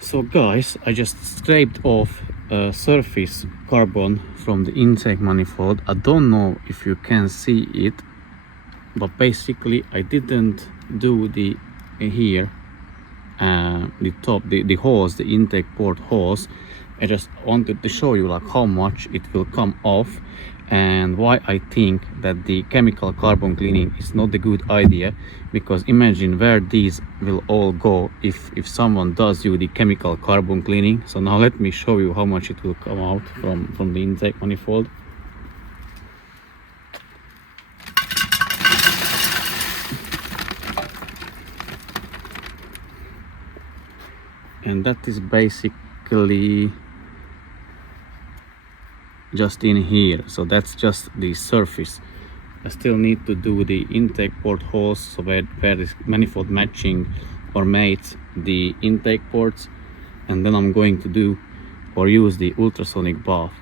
So guys, I just scraped off surface carbon from the intake manifold. I don't know if you can see it, but basically I didn't do the here the top, the hose, the intake port hose. I just wanted to show you like how much it will come off and why I think that the chemical carbon cleaning is not a good idea, because imagine where these will all go if someone does you the chemical carbon cleaning. So now let me show you how much it will come out from the intake manifold. And that is basically just in here, so that's just the surface. I still need to do the intake port hose, so where this manifold matching or mates the intake ports, and then I'm going to do or use the ultrasonic bath.